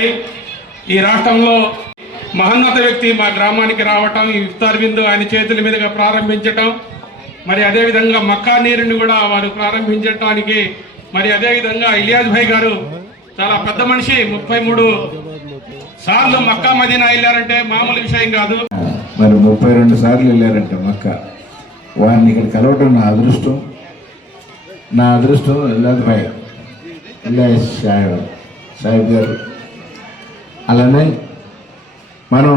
మరి ఈ రాష్ట్రంలో మహోన్నత వ్యక్తి మా గ్రామానికి రావటం ఈ ఇఫ్తార్ బిందు ఆయన చేతుల మీదుగా ప్రారంభించటం మరి అదేవిధంగా మక్కా నీరుని కూడా వారు ప్రారంభించడానికి మరి అదేవిధంగా ఇలియాజ్ భాయ్ గారు చాలా పెద్ద మనిషి ముప్పై మూడు సార్లు మక్కా మదీనా వెళ్ళారంటే మామూలు విషయం కాదు. మరి ముప్పై రెండు సార్లు వెళ్ళారంటే మక్కా. వారిని ఇక్కడ కలవటం నా అదృష్టం. నా అదృష్టం ఇలియాజ్ భాయ్ ఇలియాజ్ సాహెబ్ సాహెబ్ గారు. అలానే మనం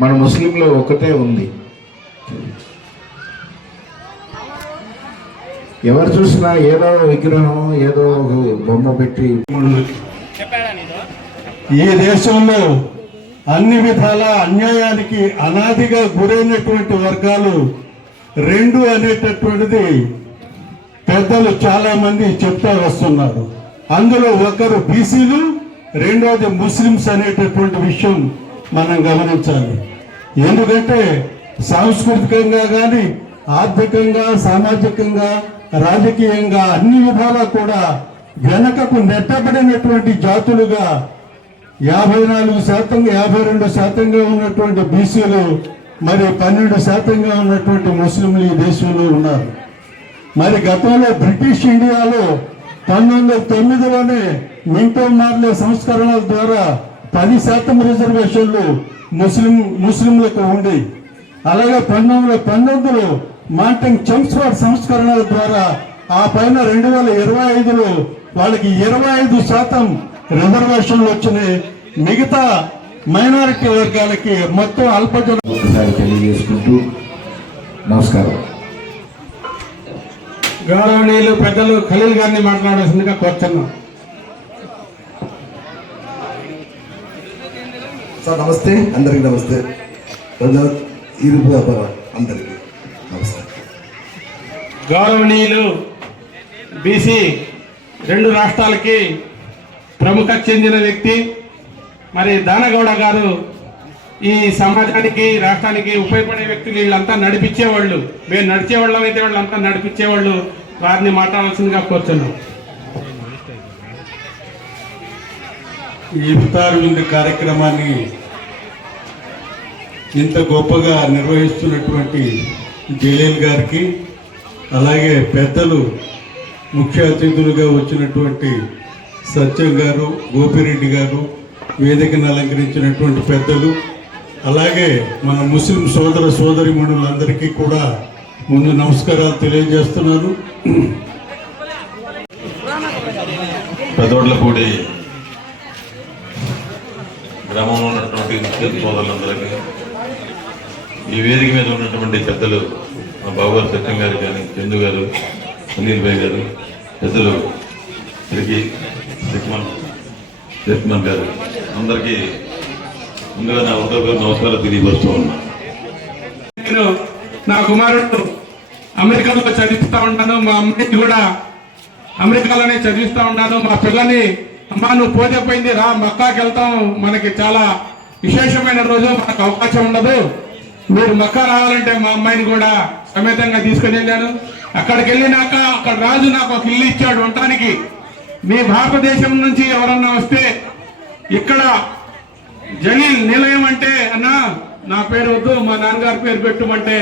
మన ముస్లింలో ఒకటే ఉంది. ఎవరు చూసినా ఏదో విగ్రహం ఏదో ఒక బొమ్మ పెట్టి ఈ దేశంలో అన్ని విధాల అన్యాయానికి అనాదిగా గురైనటువంటి వర్గాలు రెండు అనేటటువంటిది పెద్దలు చాలా మంది చెప్తా వస్తున్నారు. అందులో ఒకరు బీసీలు రెండోది ముస్లిమ్స్ అనేటటువంటి విషయం మనం గమనించాలి. ఎందుకంటే సాంస్కృతికంగా కానీ ఆర్థికంగా సామాజికంగా రాజకీయంగా అన్ని విధాలా కూడా వెనకకు నెట్టబడినటువంటి జాతులుగా యాభై నాలుగు శాతం యాభై రెండు శాతంగా ఉన్నటువంటి బీసీలు మరి పన్నెండు శాతంగా ఉన్నటువంటి ముస్లింలు ఈ దేశంలో ఉన్నారు. మరి గతంలో బ్రిటిష్ ఇండియాలో పంతొమ్మిది వందల తొమ్మిదిలోనే మింటో మార్లే సంస్కరణల ద్వారా పది శాతం రిజర్వేషన్లు ముస్లిం ముస్లింలకు ఉంది అలాగే పంతొమ్మిది వందల పంతొమ్మిదిలో మాంటింగ్ చంక్స్వాడ్ సంస్కరణల ద్వారా ఆ పైన రెండు వేల ఇరవై ఐదులో వాళ్ళకి ఇరవై ఐదు శాతం రిజర్వేషన్లు వచ్చినాయి. మిగతా మైనారిటీ వర్గాలకి మొత్తం అల్పజన తెలియజేసుకుంటూ నమస్కారం. గౌరవనీయులు పెద్దలు ఖలీల్ గారిని మాట్లాడాల్సిందిగా కోరుతున్నాం. సార్ నమస్తే. అందరికి నమస్తే. వ్యాపార అందరికి నమస్తే. గౌరవనీయులు బీసీ రెండు రాష్ట్రాలకి ప్రముఖ చెందిన వ్యక్తి మరి దానగౌడ గారు ఈ సమాజానికి రాష్ట్రానికి ఉపయోగపడే వ్యక్తులు వీళ్ళంతా నడిపించేవాళ్ళు. మేము నడిచేవాళ్ళం అయితే వాళ్ళంతా నడిపించేవాళ్ళు. వారిని మాట్లాడాల్సిందిగా కోరుతున్నాం. ఈ ఇఫ్తార్ విందు కార్యక్రమాన్ని ఇంత గొప్పగా నిర్వహిస్తున్నటువంటి జలీల్ గారికి అలాగే పెద్దలు ముఖ్య అతిథులుగా వచ్చినటువంటి సత్యం గారు గోపిరెడ్డి గారు వేదికను అలంకరించినటువంటి పెద్దలు అలాగే మన ముస్లిం సోదర సోదరి సోదరిమణులందరికీ కూడా ముందు నమస్కారాలు తెలియజేస్తున్నాను. పెదోడ్లపూడి గ్రామంలో ఉన్నటువంటి ముస్లిం సోదరులందరికీ ఈ వేదిక మీద ఉన్నటువంటి పెద్దలు మా బాబుగారు సత్యం గారు కానీ చందు గారు సునీల్ భాయ్ గారు పెద్దలు తిరిగి సిక్మన్ సిక్మన్ గారు అందరికీ ముందుగా నా ఉద్యోగ నమస్కారాలు తెలియపరుస్తూ ఉన్నాను నేను నా కుమారుడు అమెరికాలో చదివిస్తా ఉంటాను మా అమ్మాయిని కూడా అమెరికాలోనే చదివిస్తా ఉన్నాను మా పిల్లని అమ్మా నువ్వు పోతే పోయింది రా మక్కాకి వెళ్తాం మనకి చాలా విశేషమైన రోజు మనకు అవకాశం ఉండదు. మీరు మక్కా రావాలంటే మా అమ్మాయిని కూడా సమేతంగా తీసుకుని వెళ్ళాను. అక్కడికి వెళ్ళినాక అక్కడ రాజు నాకు ఒక ఇల్లు ఇచ్చాడు ఉండటానికి. మీ భారతదేశం నుంచి ఎవరన్నా వస్తే ఇక్కడ జలీల్ నిలయం అంటే అన్నా నా పేరు వద్దు మా నాన్నగారి పేరు పెట్టుమంటే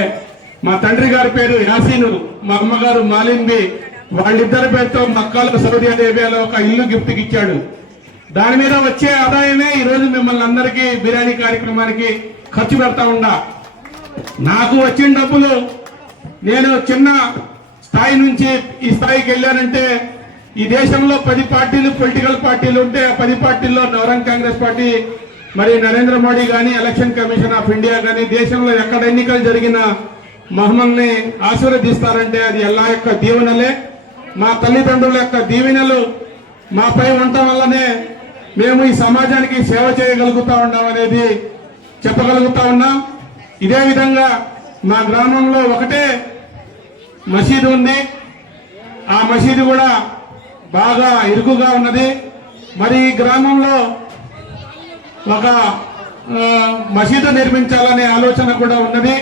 మా తండ్రి గారి పేరు యాసీను మా అమ్మగారు మాలింది. వాళ్ళిద్దరి పేరుతో మక్కాలో సౌదీ అరేబియాలో ఒక ఇల్లు గిఫ్ట్కి ఇచ్చాడు దాని మీద వచ్చే ఆదాయమే ఈ రోజు మిమ్మల్ని అందరికీ బిర్యానీ కార్యక్రమానికి ఖర్చు పెడతా ఉండా. నాకు వచ్చిన డబ్బులు నేను చిన్న స్థాయి నుంచి ఈ స్థాయికి వెళ్ళానంటే ఈ దేశంలో పది పార్టీలు పొలిటికల్ పార్టీలు ఉంటే ఆ పది పార్టీల్లో నవరంగ్ కాంగ్రెస్ పార్టీ మరి నరేంద్ర మోడీ కానీ ఎలక్షన్ కమిషన్ ఆఫ్ ఇండియా కానీ దేశంలో ఎక్కడ ఎన్నికలు జరిగినా మహమ్మల్ని ఆశీర్వదిస్తారంటే అది ఎలా యొక్క దీవెనలే. మా తల్లిదండ్రుల యొక్క దీవెనలు మాపై ఉండటం వల్లనే మేము ఈ సమాజానికి సేవ చేయగలుగుతా ఉన్నాం అనేది చెప్పగలుగుతా ఉన్నాం. ఇదే విధంగా మా గ్రామంలో ఒకటే మసీదు ఉంది. ఆ మసీదు కూడా బాగా ఇరుకుగా ఉన్నది. మరి ఈ గ్రామంలో ఒక మసీదు నిర్మించాలనే ఆలోచన కూడా ఉన్నది.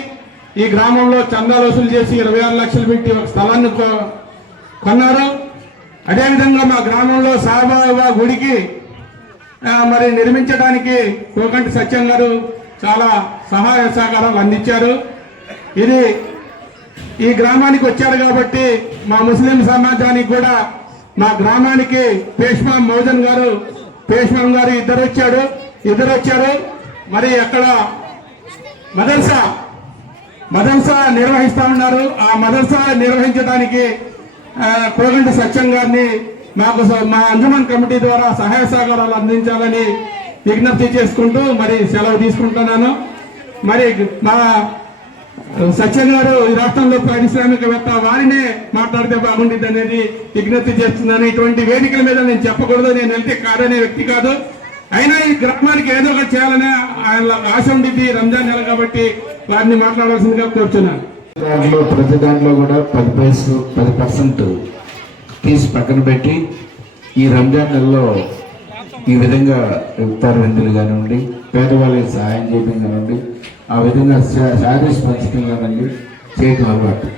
ఈ గ్రామంలో చందాలు వసూలు చేసి ఇరవై ఆరు లక్షలు పెట్టి ఒక స్థలాన్ని కొన్నారు. అదేవిధంగా మా గ్రామంలో సాయిబాబా గుడికి మరి నిర్మించడానికి కోకంటి సత్యం గారు చాలా సహాయ సహకారాలు అందించారు. ఇది ఈ గ్రామానికి వచ్చారు కాబట్టి మా ముస్లిం సమాజానికి కూడా మా గ్రామానికి పేష్మా మౌజన్ గారు పేష్మాం గారు ఇద్దరు వచ్చాడు ఇద్దరు వచ్చారు మరి అక్కడ మదర్సా మదర్సా నిర్వహిస్తా ఉన్నారు. ఆ మదర్సా నిర్వహించడానికి ఆ, కోగంటి సత్యం గారిని మాకు స- మా అంజుమన్ కమిటీ ద్వారా సహాయ సహకారాలు అందించాలని విజ్ఞప్తి చేసుకుంటూ మరి సెలవు తీసుకుంటున్నాను. మరి మా సత్యం గారు ఈ రాష్ట్రంలో పారిశ్రామికవేత్త వారినే మాట్లాడితే బాగుండేది అనేది విజ్ఞప్తి చేస్తున్నాను. ఇటువంటి వేదికల మీద నేను చెప్పకూడదు. నేను వెళ్తే కాదనే వ్యక్తి కాదు. అయినా ఈ గ్రామానికి ఏదో ఒకటి చేయాలనే ఆయన ఆశ ఉండిద్ది రంజాన్ నెల కాబట్టి వారిని మాట్లాడాల్సిందిగా కోరుతున్నాను దాంట్లో ప్రతి దాంట్లో కూడా పది పైసు పది పర్సెంట్ తీసి పక్కన పెట్టి ఈ రంజాన్ నెలలో ఈ విధంగా ఇఫ్తార్ వెందులు కానివ్వండి పేదవాళ్ళకి సహాయం చేయడం కానివ్వండి ఆ విధంగా శారీస్ పంచడం కానివ్వండి చేయటం అలవాటు.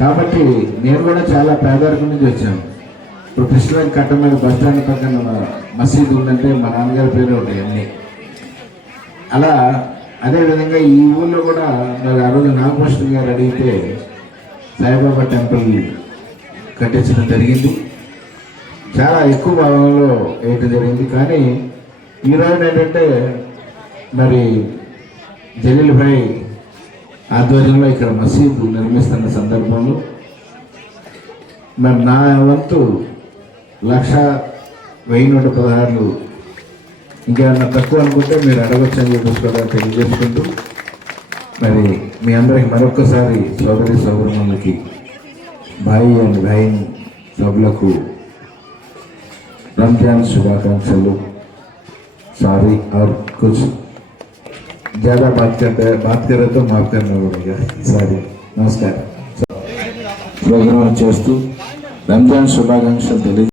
కాబట్టి నేను కూడా చాలా పేదరికం నుంచి వచ్చాను. ఇప్పుడు కృష్ణ కట్ట మీద బస్ స్టాండ్ పక్కన మసీదు ఉందంటే మా నాన్నగారి పేరు ఉంటాయి అన్నీ. అలా అదేవిధంగా ఈ ఊళ్ళో కూడా మరి ఆ రోజు నాగభూషణ్ గారు అడిగితే సాయిబాబా టెంపుల్ కట్టించడం జరిగింది. చాలా ఎక్కువ భాగంలో వేయటం జరిగింది. కానీ ఈరోజు ఏంటంటే మరి జలీల్ భాయ్ ఆధ్వర్యంలో ఇక్కడ మసీదు నిర్మిస్తున్న సందర్భంలో మరి నా వంతు లక్ష వెయ్యి నూట పదహారులు ఇంకేమన్నా తక్కువ అనుకుంటే మీరు అడగచ్చు అని చెప్పేసి కూడా తెలియజేసుకుంటూ మరి మీ అందరికి మరొకసారి సోదరి సోదరులకి భాయి అండ్ భాయి సభలకు రంజాన్ శుభాకాంక్షలు సారీ और कुछ ज़्यादा बात करते बात करे तो माफ करना पड़ेगा సారీ నమస్కారం ప్రోగ్రాం చేస్తూ రంజాన్ శుభాకాంక్షలు తెలియ